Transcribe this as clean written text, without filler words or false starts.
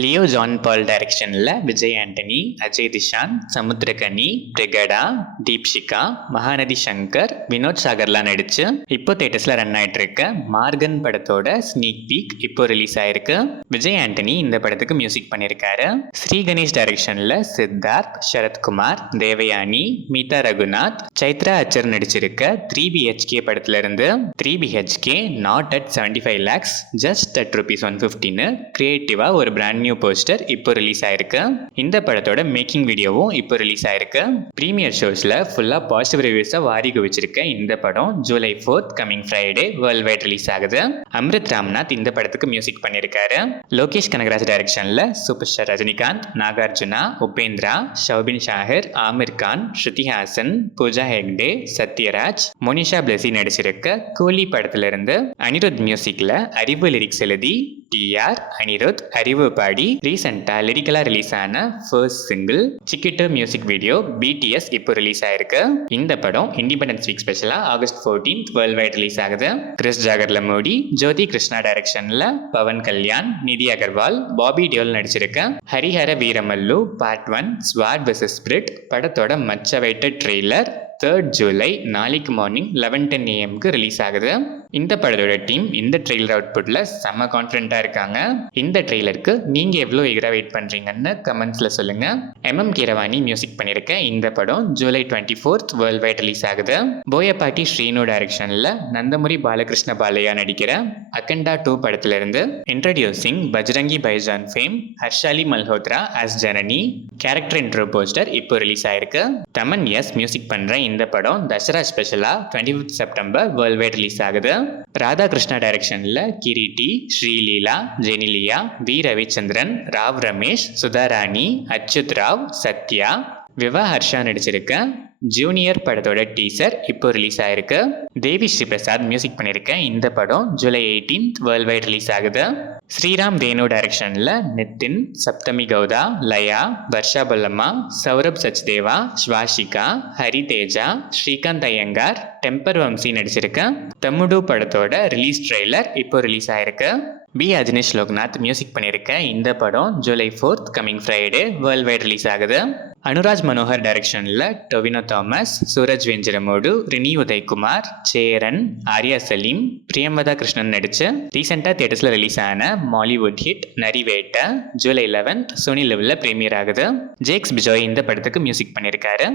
Leo John பால் டைரக்ஷனில் விஜய் ஆண்டனி, அஜய் திஷான், சமுத்திரகனி, பிரகடா, தீப்ஷிகா, மகாநதி சங்கர், வினோத் சாகர்லாம் நடிச்சு இப்போ தேட்டர்ஸில் ரன் ஆயிட்டு இருக்க மார்கன் படத்தோட ஸ்னீக் பீக் இப்போ ரிலீஸ் ஆயிருக்கு. விஜய் ஆண்டனி இந்த படத்துக்கு மியூசிக் பண்ணியிருக்காரு. ஸ்ரீ கணேஷ் டைரக்ஷனில் சித்தார்த், சரத்குமார், தேவயானி, மீதா ரகுநாத், சைத்ரா அச்சர் நடிச்சிருக்க 3BHK படத்துல இருந்து 3BHK not at 75 lakhs just at ₹150 கிரியேட்டிவா ஒரு பிராண்ட் நியூ போஸ்டர் இப்போ ரிலீஸ் ஆயிருக்கு. இந்த படத்தோட மேக்கிங் வீடியோவும் இப்போ ரிலீஸ் ஆயிருக்கு. பிரீமியர் ஷோஸ்ல ஃபுல்லா பாசிட்டிவ் ரிவ்யூஸை வாரி குவிச்சிருக்க இந்த படம் July 4th coming Friday world wide release ஆகுது. அம்ரித் ராம்நாத் இந்த படத்துக்கு மியூசிக் பண்ணியிருக்காரு. லோகேஷ் கனகராஜ் டைரக்ஷன்ல சூப்பர் ஸ்டார் ரஜினிகாந்த், நாகார்ஜுனா, உபேந்திரா, ஷௌபின் ஷாஹிர், ஆமிர் கான், ஸ்ருதி ஹாசன், பூஜா ஹெக்டே, சத்யராஜ், மோனிஷா பிளஸி நடிச்சிருக்க கூலி படத்துல இருந்து அனிருத் மியூசிக்ல அறிவு லிரிக்ஸ் எழுதி TR அனிருத் அறிவு பாடி ரீசெண்டா லிரிக்கலா ரிலீஸ் ஆன first single Chikitu music video BTS இப்போ ரிலீஸ் ஆயிருக்கு. இந்த படம் இண்டிபெண்டன்ஸ் வீக் ஸ்பெஷலா August 14th world wide release ஆகுது. கிறிஸ் ஜாகர்ல மோடி, ஜோதி கிருஷ்ணா டைரக்ஷன்ல பவன் கல்யாண், நிதி அகர்வால், பாபி டியோல் நடிச்சிருக்க Harihara Veeramallu part 1 sword versus spirit படத்தோட மச்ச வெயிட்டட் ட்ரெய்லர் 3rd ஜூலை நாளைக்கு மார்னிங் 11:10 AM ரிலீஸ் ஆகுது. இந்த படத்தோட டீம் இந்த ட்ரெய்லர் அவுட்புட்ல செம்ம கான்ஃபிடென்ட்டா இருக்காங்க. இந்த ட்ரெய்லருக்கு நீங்க எவ்வளோ எகரா வெயிட் பண்றீங்கன்னு கமெண்ட்ஸ்ல சொல்லுங்க. கீரவாணி மியூசிக் பண்ணிருக்க இந்த படம் July 24th world wide release ஆகுது. போயப்பாட்டி ஸ்ரீனு டைரக்ஷன்ல நந்தமுரி பாலகிருஷ்ண பாலையா நடிக்கிற அகண்டா 2 படத்துல இருந்து introducing Bajrangi Bhaijaan fame Harshaali Malhotra as Janani character intro poster இப்போ ரிலீஸ் ஆயிருக்கு. தமன் எஸ் மியூசிக் பண்ற இந்த படம் தசரா ஸ்பெஷலா 25th September world wide release ஆகுது. ராதாகிருஷ்ணா டைரக்ஷன்ல கிரீட்டி, Sreeleela, Genelia, we Ravichandran, Rao Ramesh, Sudharani, அச்சுத் Rao, Sathya, Vivah Harsha நடிச்சிருக்க junior படத்தோட டீசர் இப்போ ரிலீஸ் ஆயிருக்கு. தேவி ஸ்ரீ பிரசாத் மியூசிக் பண்ணியிருக்க இந்த படம் July 18th world wide release ஆகுது. ஸ்ரீராம் வேணு டைரக்ஷன்ல நித்தின், சப்தமி கௌதா, லயா, வர்ஷா பல்லம்மா, சௌரப் சச்தேவா, ஸ்வாஷிகா, ஹரி தேஜா, ஸ்ரீகாந்த் ஐயங்கார், டெம்பர் வம்சி நடிச்சிருக்க தம்முடு படத்தோட ரிலீஸ் ட்ரெய்லர் இப்போ ரிலீஸ் ஆயிருக்கு. அஜினேஷ் லோக்நாத் மியூசிக் பண்ணியிருக்க இந்த படம் July 4th coming Friday world wide release ஆகுது. அனுராஜ் மனோகர் டைரக்ஷன்ல டொவினோ தாமஸ், சூரஜ் வெஞ்சரமோடு, ரினி உதய்குமார், சேரன், ஆர்யா சலீம், பிரியம்பதா கிருஷ்ணன் நடிச்சு ரீசெண்டா தியேட்டர்ஸ்ல ரிலீஸ் ஆன Mollywood hit Narivetta July 11th Sony லெவல்ல பிரீமியர் ஆகுது. ஜேக்ஸ் பிஜாய் இந்த படத்துக்கு மியூசிக் பண்ணியிருக்காரு.